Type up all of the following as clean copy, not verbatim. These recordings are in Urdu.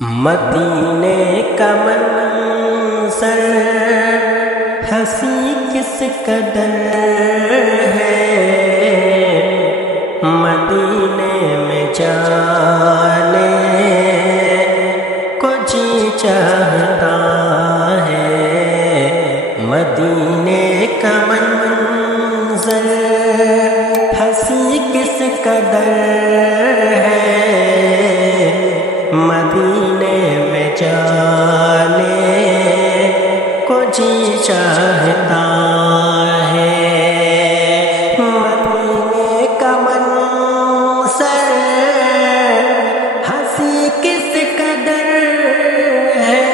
مدینے کا منظر ہنسی کس قدر ہے، مدینے میں جانے کو جی چاہتا ہے۔ مدینے کا منظر ہنسی کس قدر ہے، مدینے میں جانے کو جی چاہتا ہے۔ مدینے کا منظر ہنسی کس قدر ہے،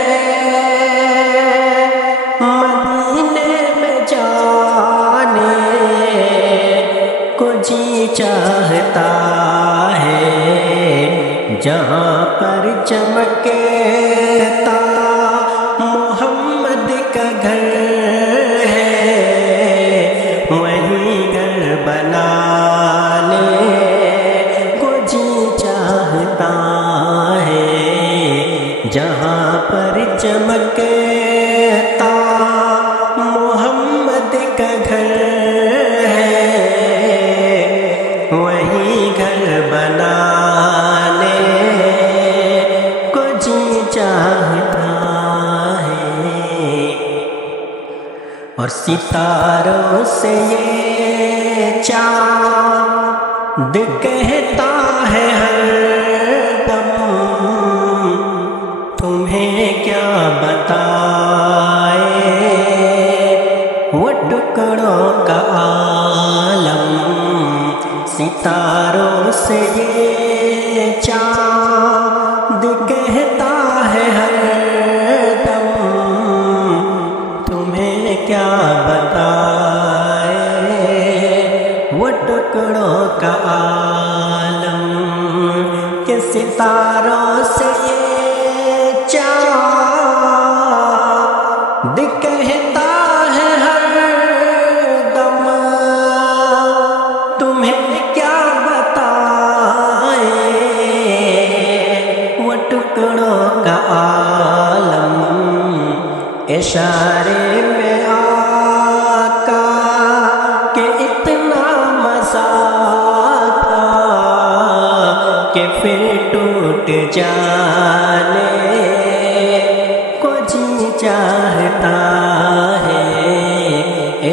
مدینے میں جانے کو جی چاہتا ہے۔ جہاں پر چمکتا محمد کا گھر ہے، وہیں گھر بنانے کو جی چاہتا ہے۔ جہاں پر چمکتا محمد کا گھر ہے، وہیں گھر بنانے کو جی چاہتا ہے۔ اور ستاروں سے یہ چاند کہتا ہے ہر دم، تمہیں کیا بتائے وہ ٹکڑوں کا عالم۔ ستاروں سے یہ چاند کہتا ہے ہر دم، تمہیں کیا بتائے وہ ٹکڑوں کا عالم، کہ ستاروں سے یہ چاند کہتا ہے ہر دم، تمہیں کیا بتائے وہ ٹکڑوں کا عالم۔ اشارے میں آقا کہ اتنا مزہ تھا کہ پھر ٹوٹ جانے کو جی چاہتا ہے۔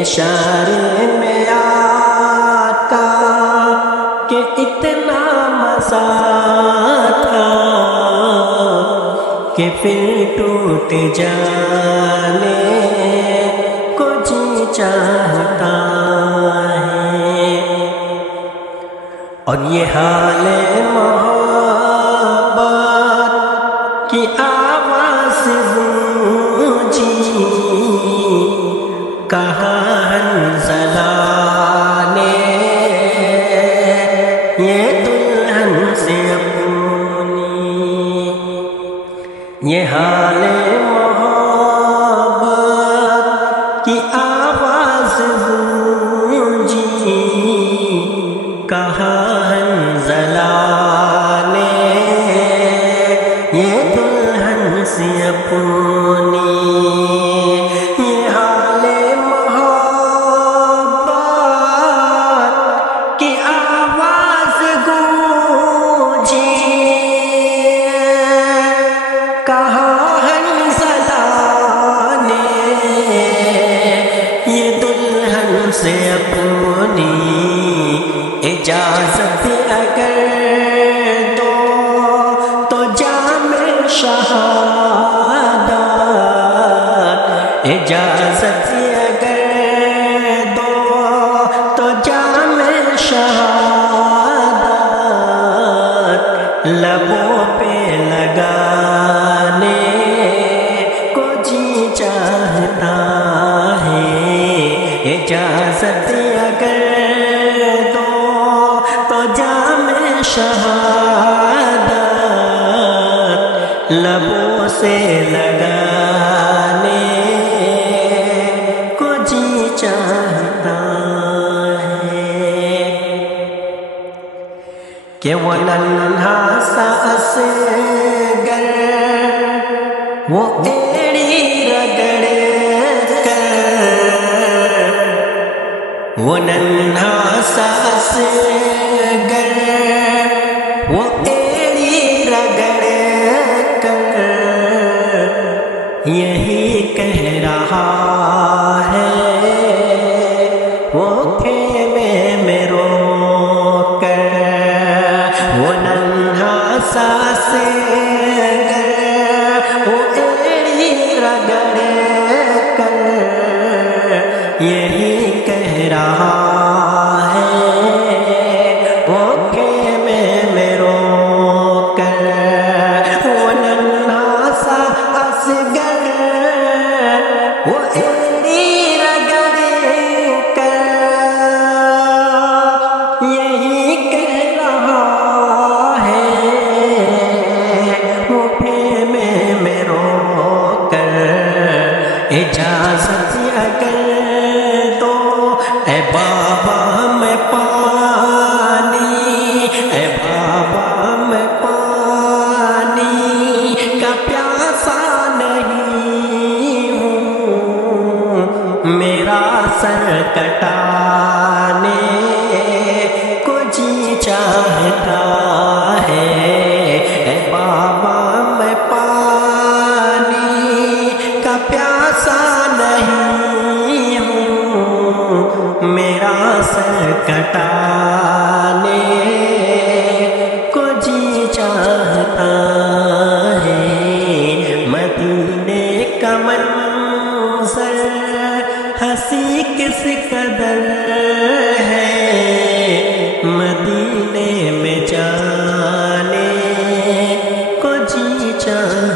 اشارے میں آقا کہ اتنا مزہ تھا کہ پھر ٹوٹ جانے کو جی چاہتا ہے۔ اور یہ حال محبت کی آواز گونجی، کہاں حنظلہ نے یہ دلہن سے اپنی، یہ حال محبت کی آواز گونجی، کہاں حنظلہ نے یہ دلہن سے اپنی، یہ حال محبت کی آواز گونجی، کہاں حنظلہ نے یہ دلہن سے اپنی، اجازت اگر دو تو جام شہادت، اجازت اگر دو تو جام شہادت، لبوں پہ لگانے کو جی چاہتا ہے۔ اجازت اگر دو تو جام شہادت، لبوں سے لگانے کو جی چاہتا ہے۔ کہ وہ ننھا سا اصغر وہ ایڑی رگڑ کر وہ ننھا سا اصغر وہ ایڑی رگڑ کر یہی کہہ رہا ہے وہ خیمے میں رو کر وہ ننھا سا اصغر وہ ایڑی رگڑ کر یہی کہہ رہا ہے وہ خیمے میں رو کر وہ ننھا سا اصغر وہ ایڑی رگڑ کر یہی کہہ رہا ہے وہ خیمے میں رو کر اجازت اگر دو اے بابا میں پانی اے بابا میں پانی کا پیاسا نہیں ہوں میرا سر کٹانے کو جی چاہتا ہے اے بابا میں پانی کا پیاسا نہیں ہوں میرا سر کٹانے کو جی چاہتا ہے مدینے کا منظر ہنسی کس قدر ہے مدینے میں جانے کو جی چاہتا